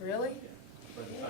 Really? Yeah.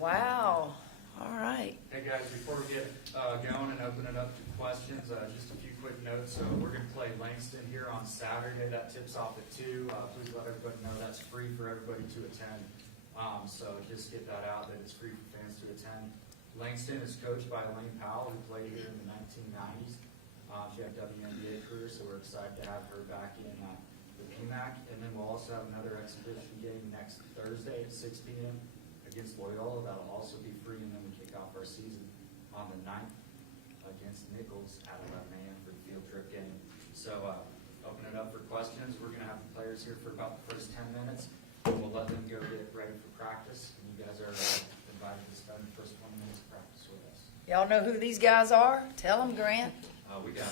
Wow. All right. Hey guys, before we get going and open it up to questions, just a few quick notes. So we're going to play Langston here on Saturday. That tips off at 2. Please let everybody know that's free for everybody to attend. So just get that out that it's free for fans to attend. Langston is coached by Elaine Powell, who played here in the 1990s. She had a WNBA career, so we're excited to have her back in the PMAC. And then we'll also have another exhibition game next Thursday at 6 p.m. against Loyola. That'll also be free, and then we kick off our season on the 9th against Nichols at 11 a.m. for the field trip game. So open it up for questions. We're going to have the players here for about the first 10 minutes. We'll let them go get ready for practice. And you guys are invited to spend the first 20 minutes of practice with us. Y'all know who these guys are? Tell them, Grant. We got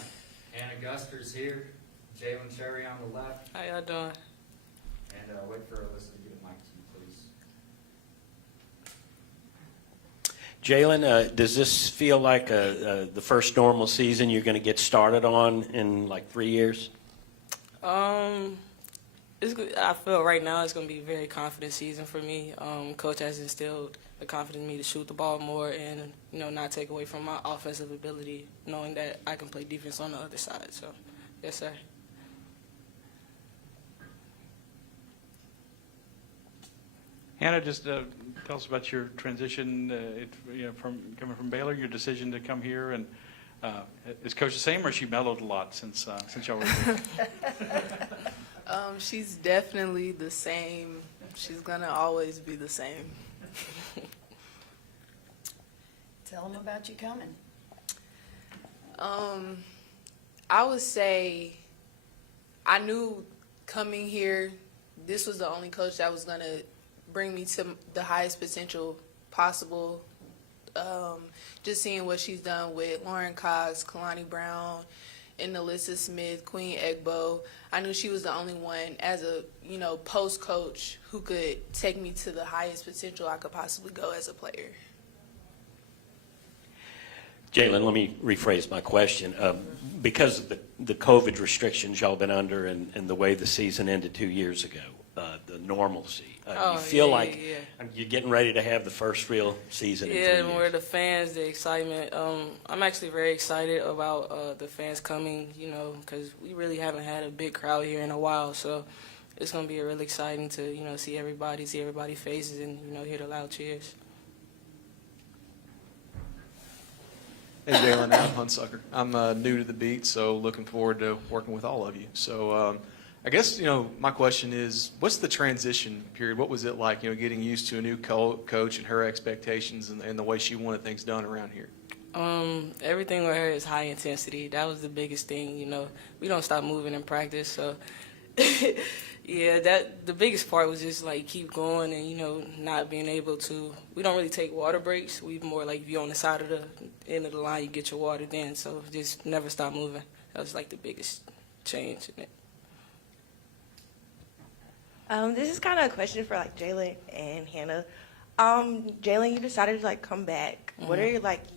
Hannah Guster's here, Jalen Cherry on the left. How y'all doing? And wait for Alyssa to get a mic to you, please. Jalen, does this feel like the first normal season you're going to get started on in like 3 years? It's good. I feel right now it's going to be a very confident season for me. Coach has instilled the confidence in me to shoot the ball more and, not take away from my offensive ability, knowing that I can play defense on the other side. So, yes, sir. Hannah, just tell us about your transition from coming from Baylor, your decision to come here, and is Coach the same, or she mellowed a lot since y'all were here? She's definitely the same. She's gonna always be the same. Tell them about you coming. I would say I knew coming here, this was the only coach that was gonna bring me to the highest potential possible. Just seeing what she's done with Lauren Cox, Kalani Brown, and Alyssa Smith, Queen Egbo, I knew she was the only one as a post coach who could take me to the highest potential I could possibly go as a player. Jalen, let me rephrase my question. Because of the COVID restrictions y'all been under and the way the season ended 2 years ago, the normalcy, you feel like you're getting ready to have the first real season in 3 years. Yeah, and we're the fans, the excitement. I'm actually very excited about the fans coming, because we really haven't had a big crowd here in a while. So it's going to be really exciting to, see everybody's faces and, hear the loud cheers. Hey, Jalen, I'm Huntsucker. I'm new to the beat, so looking forward to working with all of you. So I guess, my question is, what's the transition period? What was it like, getting used to a new coach and her expectations and the way she wanted things done around here? Everything with her is high intensity. That was the biggest thing, We don't stop moving in practice, so yeah, the biggest part was just like keep going and not being able to. We don't really take water breaks. We more like if you're on the side of the end of the line, you get your water then. So just never stop moving. That was like the biggest change in it. This is kind of a question for like Jalen and Hannah. Jalen, you decided to come back. Mm-hmm. What are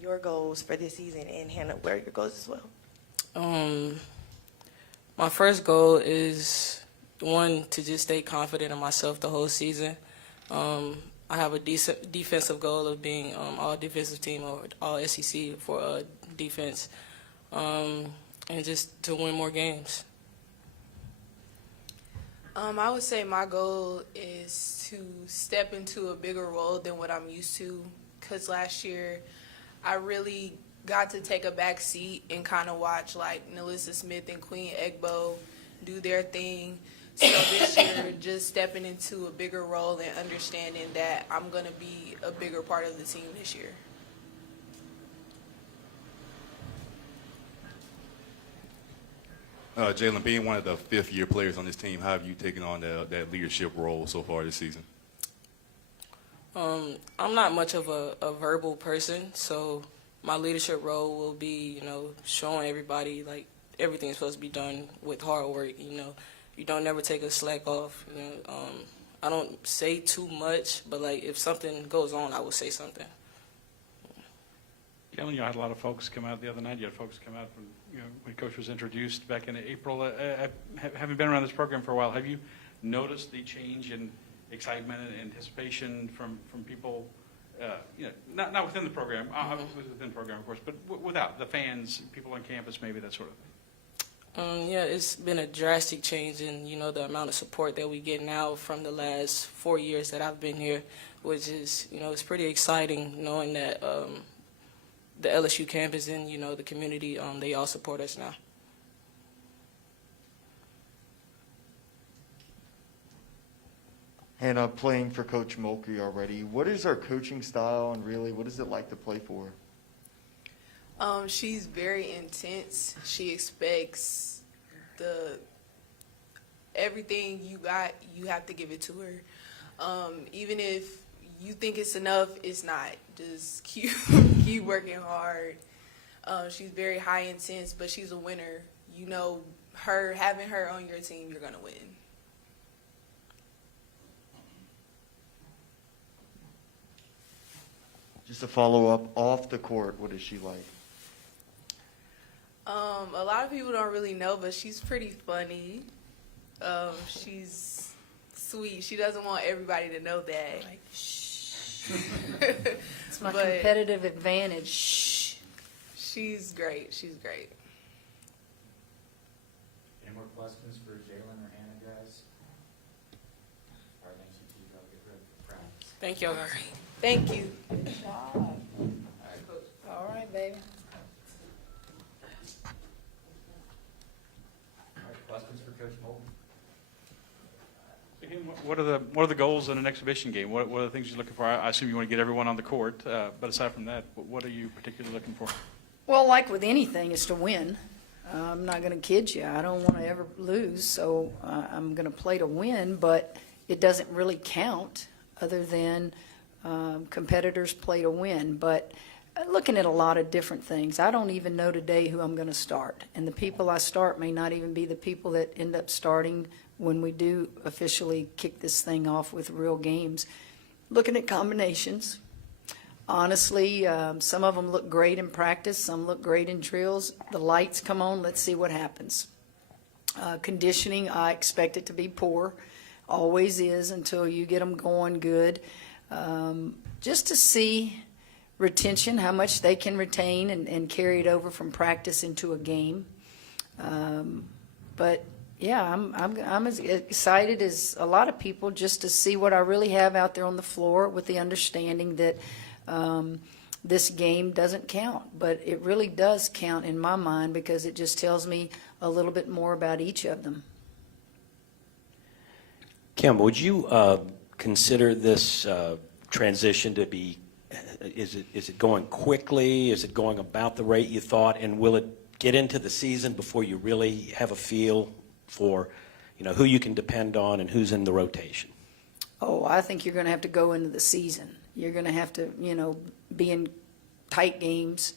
your goals for this season, and Hannah, what are your goals as well? My first goal is one to just stay confident in myself the whole season. I have a decent defensive goal of being all defensive team or all SEC for defense, and just to win more games. I would say my goal is to step into a bigger role than what I'm used to, because last year I really got to take a back seat and kind of watch Alyssa Smith and Queen Egbo do their thing. So this year, just stepping into a bigger role and understanding that I'm going to be a bigger part of the team this year. Jalen, being one of the fifth-year players on this team, how have you taken on that leadership role so far this season? I'm not much of a verbal person, so my leadership role will be, showing everybody everything's supposed to be done with hard work. You don't never take a slack off. I don't say too much, but if something goes on, I will say something. Jalen, you had a lot of folks come out the other night. You had folks come out from, when Coach was introduced back in April. Having been around this program for a while, have you noticed the change in excitement and anticipation from people, not within the program, within the program, of course, but without the fans, people on campus, maybe that sort of thing? Yeah, it's been a drastic change in, the amount of support that we get now from the last 4 years that I've been here, which is, it's pretty exciting knowing that the LSU campus and, the community, they all support us now. Hannah, playing for Coach Mulkey already, what is her coaching style, and really, what is it like to play for her? She's very intense. She expects everything you got, you have to give it to her. Even if you think it's enough, it's not. Just keep working hard. She's very high intense, but she's a winner. Having her on your team, you're gonna win. Just to follow up, off the court, what is she like? A lot of people don't really know, but she's pretty funny. She's sweet. She doesn't want everybody to know that. Like, shh. It's my But- competitive advantage. Shh. She's great. She's great. Any more questions for Jalen or Hannah, guys? All right, thanks, you two. I'll get ready for practice. Thank y'all. Thank you. Good job. All right, baby. All right, questions for Coach Mulkey? Again, what are the goals in an exhibition game? What are the things you're looking for? I assume you want to get everyone on the court, but aside from that, what are you particularly looking for? Well, like with anything, is to win. I'm not going to kid you. I don't want to ever lose, so I'm going to play to win, but it doesn't really count other than competitors play to win. But looking at a lot of different things, I don't even know today who I'm going to start. And the people I start may not even be the people that end up starting when we do officially kick this thing off with real games. Looking at combinations. Honestly, some of them look great in practice, some look great in drills. The lights come on, let's see what happens. Conditioning, I expect it to be poor. Always is until you get them going good. Just to see retention, how much they can retain and carry it over from practice into a game. But yeah, I'm as excited as a lot of people just to see what I really have out there on the floor, with the understanding that this game doesn't count, but it really does count in my mind because it just tells me a little bit more about each of them. Kim, would you consider this transition to be, is it going quickly? Is it going about the rate you thought? And will it get into the season before you really have a feel for, who you can depend on and who's in the rotation? Oh, I think you're going to have to go into the season. You're going to have to, be in tight games.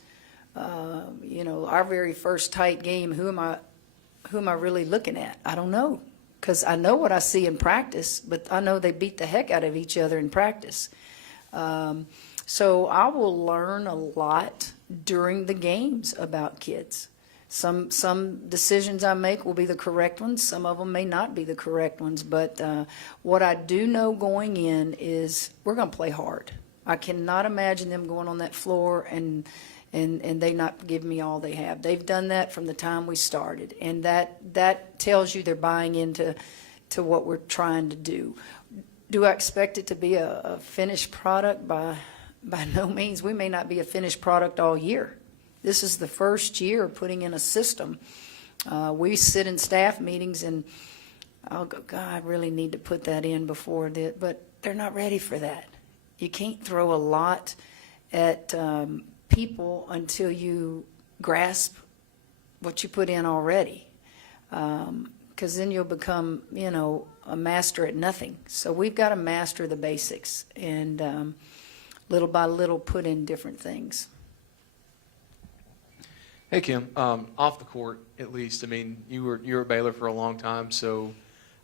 Our very first tight game, who am I really looking at? I don't know, because I know what I see in practice, but I know they beat the heck out of each other in practice. So I will learn a lot during the games about kids. Some decisions I make will be the correct ones. Some of them may not be the correct ones. But what I do know going in is we're going to play hard. I cannot imagine them going on that floor and they not give me all they have. They've done that from the time we started, and that tells you they're buying into what we're trying to do. Do I expect it to be a finished product? By no means. We may not be a finished product all year. This is the first year putting in a system. We sit in staff meetings and I'll go, God, I really need to put that in before that, but they're not ready for that. You can't throw a lot at people until you grasp what you put in already, because then you'll become, a master at nothing. So we've got to master the basics and little by little put in different things. Hey, Kim, off the court, at least, you were at Baylor for a long time, so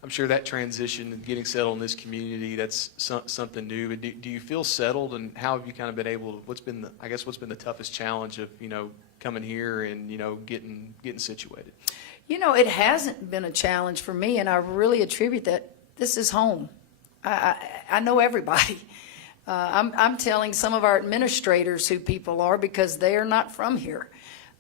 I'm sure that transition and getting settled in this community, that's something new. But do you feel settled, and how have you kind of been able to, what's been the toughest challenge of, coming here and, getting situated? It hasn't been a challenge for me, and I really attribute that this is home. I know everybody. I'm telling some of our administrators who people are because they are not from here.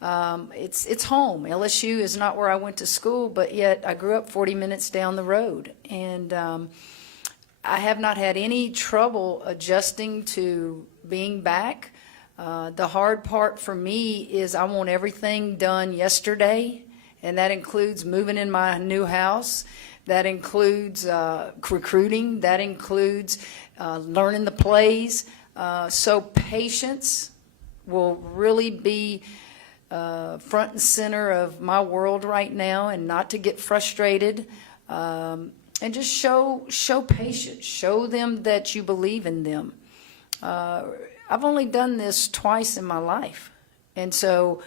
It's home. LSU is not where I went to school, but yet I grew up 40 minutes down the road. And I have not had any trouble adjusting to being back. The hard part for me is I want everything done yesterday, and that includes moving in my new house. That includes recruiting. That includes learning the plays. So patience will really be front and center of my world right now, and not to get frustrated, and just show patience. Show them that you believe in them. I've only done this twice in my life, and so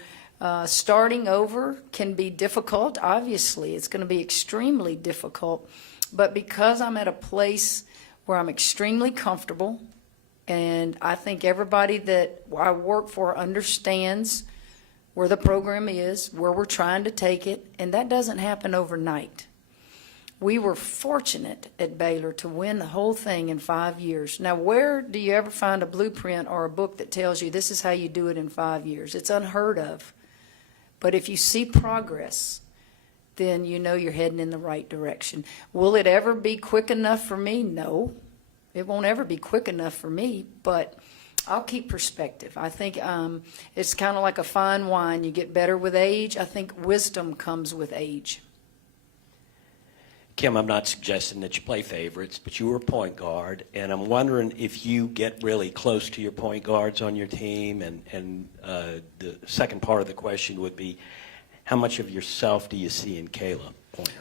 starting over can be difficult. Obviously, it's going to be extremely difficult, but because I'm at a place where I'm extremely comfortable, and I think everybody that I work for understands where the program is, where we're trying to take it, and that doesn't happen overnight. We were fortunate at Baylor to win the whole thing in 5 years. Now, where do you ever find a blueprint or a book that tells you this is how you do it in 5 years? It's unheard of. But if you see progress, then you know you're heading in the right direction. Will it ever be quick enough for me? No. It won't ever be quick enough for me, but I'll keep perspective. I think it's kind of like a fine wine. You get better with age. I think wisdom comes with age. Kim, I'm not suggesting that you play favorites, but you were a point guard, and I'm wondering if you get really close to your point guards on your team, and the second part of the question would be, how much of yourself do you see in Kayla Pointer?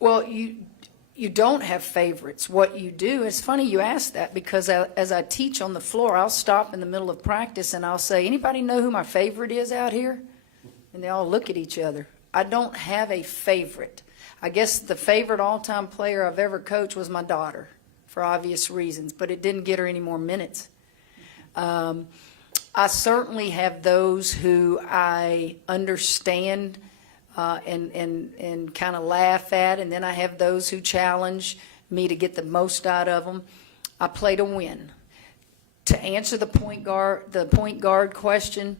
Well, you don't have favorites. What you do, it's funny you ask that, because as I teach on the floor, I'll stop in the middle of practice and I'll say, anybody know who my favorite is out here? And they all look at each other. I don't have a favorite. I guess the favorite all-time player I've ever coached was my daughter, for obvious reasons, but it didn't get her any more minutes. I certainly have those who I understand and kind of laugh at, and then I have those who challenge me to get the most out of them. I play to win. To answer the point guard question,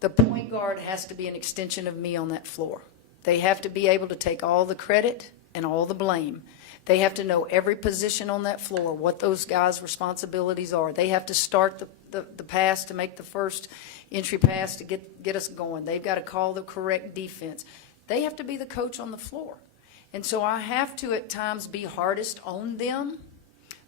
the point guard has to be an extension of me on that floor. They have to be able to take all the credit and all the blame. They have to know every position on that floor, what those guys' responsibilities are. They have to start the pass to make the first entry pass to get us going. They've got to call the correct defense. They have to be the coach on the floor. And so I have to at times be hardest on them,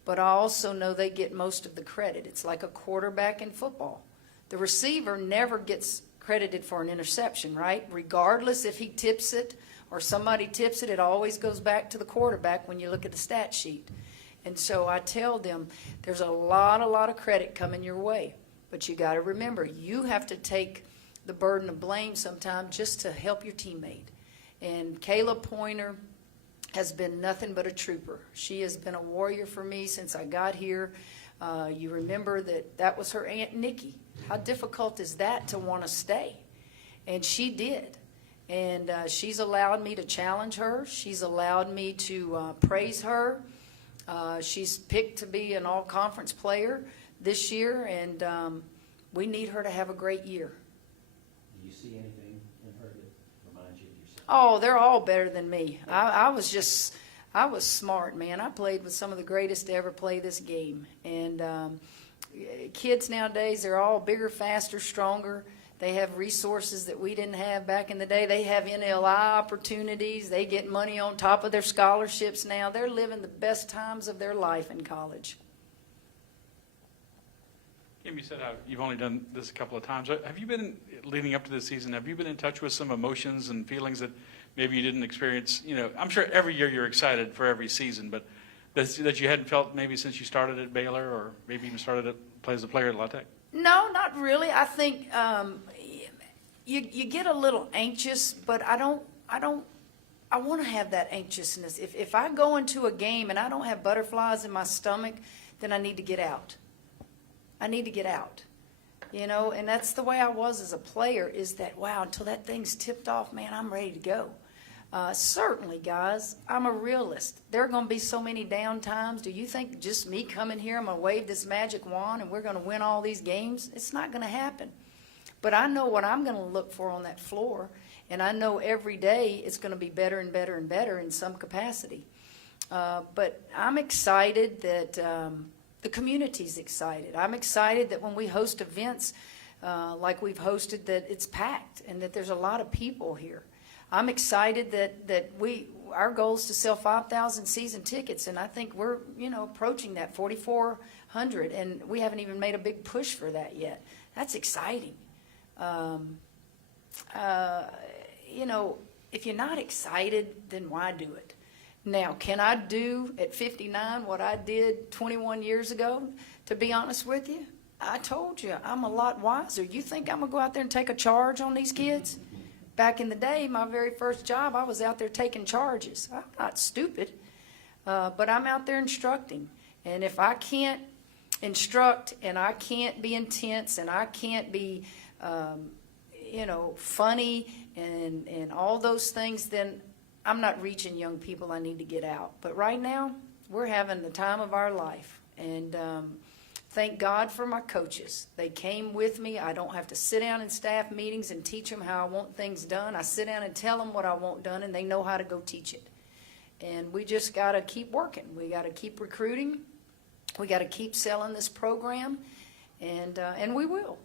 but I also know they get most of the credit. It's like a quarterback in football. The receiver never gets credited for an interception, right? Regardless if he tips it or somebody tips it, it always goes back to the quarterback when you look at the stat sheet. And so I tell them there's a lot of credit coming your way. But you got to remember, you have to take the burden of blame sometimes just to help your teammate. And Kayla Pointer has been nothing but a trooper. She has been a warrior for me since I got here. You remember that was her Aunt Nikki. How difficult is that to want to stay? And she did. And she's allowed me to challenge her. She's allowed me to praise her. She's picked to be an all-conference player this year, and we need her to have a great year. Do you see anything in her that reminds you of yourself? Oh, they're all better than me. I was smart, man. I played with some of the greatest to ever play this game. And kids nowadays, they're all bigger, faster, stronger. They have resources that we didn't have back in the day. They have NLI opportunities. They get money on top of their scholarships now. They're living the best times of their life in college. Kim, you said how you've only done this a couple of times. Have you been, leading up to this season, have you been in touch with some emotions and feelings that maybe you didn't experience? You know, I'm sure every year you're excited for every season, but that you hadn't felt maybe since you started at Baylor, or maybe even started as a player at La Tech? No, not really. I think you get a little anxious, but I want to have that anxiousness. If I go into a game and I don't have butterflies in my stomach, then I need to get out. I need to get out. You know, and that's the way I was as a player, is that, wow, until that thing's tipped off, man, I'm ready to go. Certainly, guys, I'm a realist. There are going to be so many down times. Do you think just me coming here, I'm going to wave this magic wand and we're going to win all these games? It's not going to happen. But I know what I'm going to look for on that floor, and I know every day it's going to be better and better and better in some capacity. But I'm excited that the community's excited. I'm excited that when we host events like we've hosted, that it's packed and that there's a lot of people here. I'm excited that our goal is to sell 5,000 season tickets, and I think we're approaching that 4,400, and we haven't even made a big push for that yet. That's exciting. If you're not excited, then why do it? Now, can I do at 59 what I did 21 years ago? To be honest with you, I told you, I'm a lot wiser. You think I'm going to go out there and take a charge on these kids? Back in the day, my very first job, I was out there taking charges. I'm not stupid, but I'm out there instructing. And if I can't instruct and I can't be intense and I can't be, funny and all those things, then I'm not reaching young people I need to get out. But right now, we're having the time of our life. And thank God for my coaches. They came with me. I don't have to sit down in staff meetings and teach them how I want things done. I sit down and tell them what I want done, and they know how to go teach it. And we just got to keep working. We got to keep recruiting. We got to keep selling this program, and we will.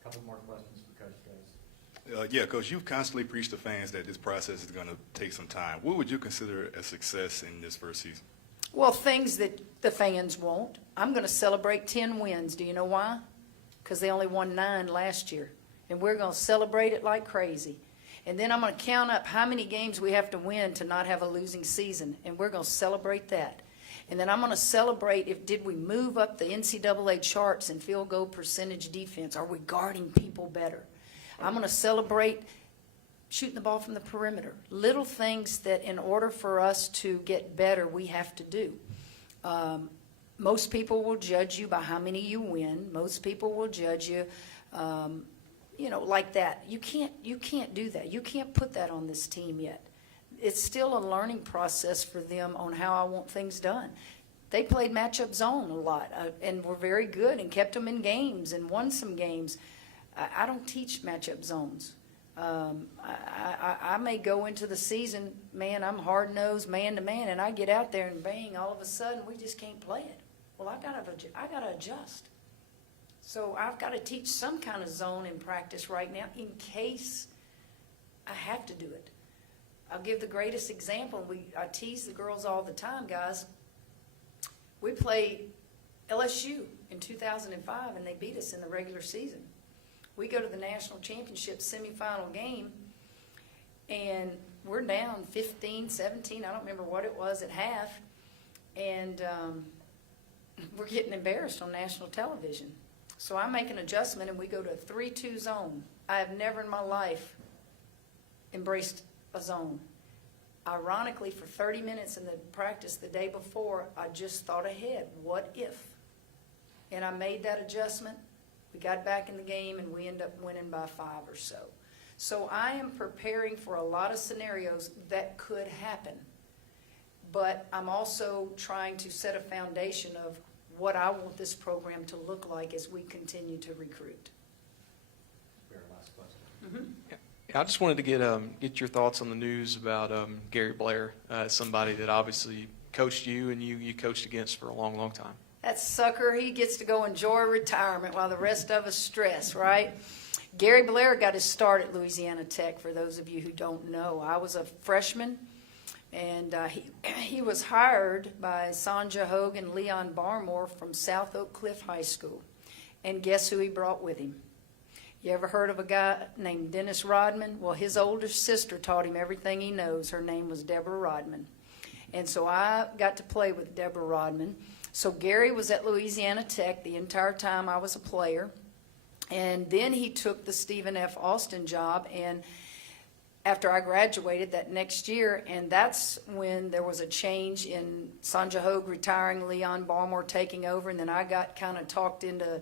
A couple more questions for Coach, guys. Yeah, Coach, you've constantly preached to fans that this process is going to take some time. What would you consider a success in this first season? Well, things that the fans won't. I'm going to celebrate 10 wins. Do you know why? Because they only won 9 last year. And we're going to celebrate it like crazy. And then I'm going to count up how many games we have to win to not have a losing season. And we're going to celebrate that. And then I'm going to celebrate did we move up the NCAA charts in field goal percentage defense? Are we guarding people better? I'm going to celebrate shooting the ball from the perimeter. Little things that in order for us to get better, we have to do. Most people will judge you by how many you win. Most people will judge you, like that. You can't do that. You can't put that on this team yet. It's still a learning process for them on how I want things done. They played matchup zone a lot and were very good and kept them in games and won some games. I don't teach matchup zones. I may go into the season, man, I'm hard-nosed, man-to-man, and I get out there and bang, all of a sudden, we just can't play it. Well, I gotta adjust. So I've got to teach some kind of zone in practice right now in case I have to do it. I'll give the greatest example. I tease the girls all the time, guys. We played LSU in 2005, and they beat us in the regular season. We go to the national championship semifinal game, and we're down 15, 17, I don't remember what it was at half, and we're getting embarrassed on national television. So I make an adjustment, and we go to a 3-2 zone. I have never in my life embraced a zone. Ironically, for 30 minutes in the practice the day before, I just thought ahead, what if? And I made that adjustment. We got back in the game, and we ended up winning by 5 or so. So I am preparing for a lot of scenarios that could happen. But I'm also trying to set a foundation of what I want this program to look like as we continue to recruit. Blair, last question. Mm-hmm. Yeah, I just wanted to get your thoughts on the news about Gary Blair, somebody that obviously coached you and you coached against for a long, long time. That sucker, he gets to go enjoy retirement while the rest of us stress, right? Gary Blair got his start at Louisiana Tech, for those of you who don't know. I was a freshman, and he was hired by Sonja Hogue and Leon Barmore from South Oak Cliff High School. And guess who he brought with him? You ever heard of a guy named Dennis Rodman? Well, his older sister taught him everything he knows. Her name was Deborah Rodman. And so I got to play with Deborah Rodman. So Gary was at Louisiana Tech the entire time I was a player. And then he took the Stephen F. Austin job, and after I graduated that next year, and that's when there was a change in Sonja Hogue retiring, Leon Barmore taking over, and then I got kind of talked into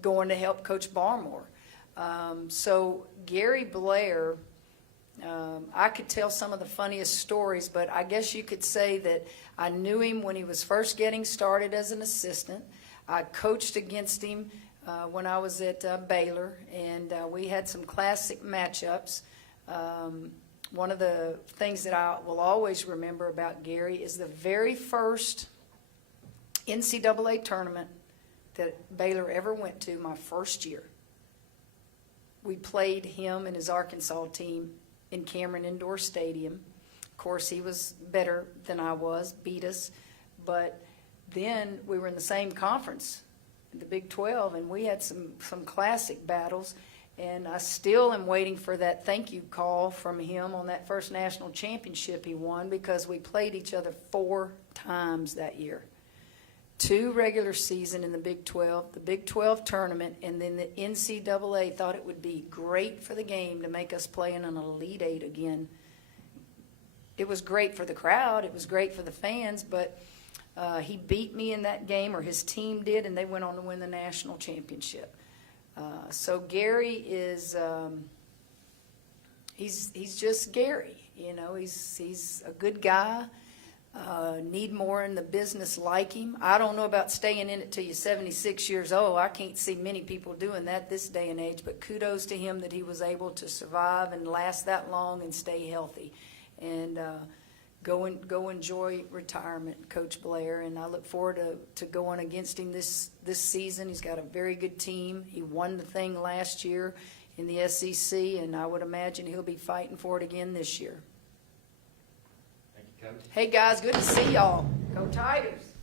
going to help Coach Barmore. So Gary Blair I could tell some of the funniest stories, but I guess you could say that I knew him when he was first getting started as an assistant. I coached against him when I was at Baylor, and we had some classic matchups. One of the things that I will always remember about Gary is the very first NCAA tournament that Baylor ever went to, my first year. We played him and his Arkansas team in Cameron Indoor Stadium. Of course, he was better than I was, beat us. But then we were in the same conference, the Big 12, and we had some classic battles. And I still am waiting for that thank you call from him on that first national championship he won, because we played each other 4 times that year. 2 regular season in the Big 12, the Big 12 tournament, and then the NCAA thought it would be great for the game to make us play in an Elite Eight again. It was great for the crowd, it was great for the fans, but he beat me in that game, or his team did, and they went on to win the national championship. So Gary is, he's just Gary, you know, he's a good guy. Need more in the business like him. I don't know about staying in it till you're 76 years old. I can't see many people doing that this day and age, but kudos to him that he was able to survive and last that long and stay healthy. And go enjoy retirement, Coach Blair, and I look forward to going against him this season. He's got a very good team. He won the thing last year in the SEC, and I would imagine he'll be fighting for it again this year. Thank you, Coach. Hey, guys, good to see y'all. Go Tigers.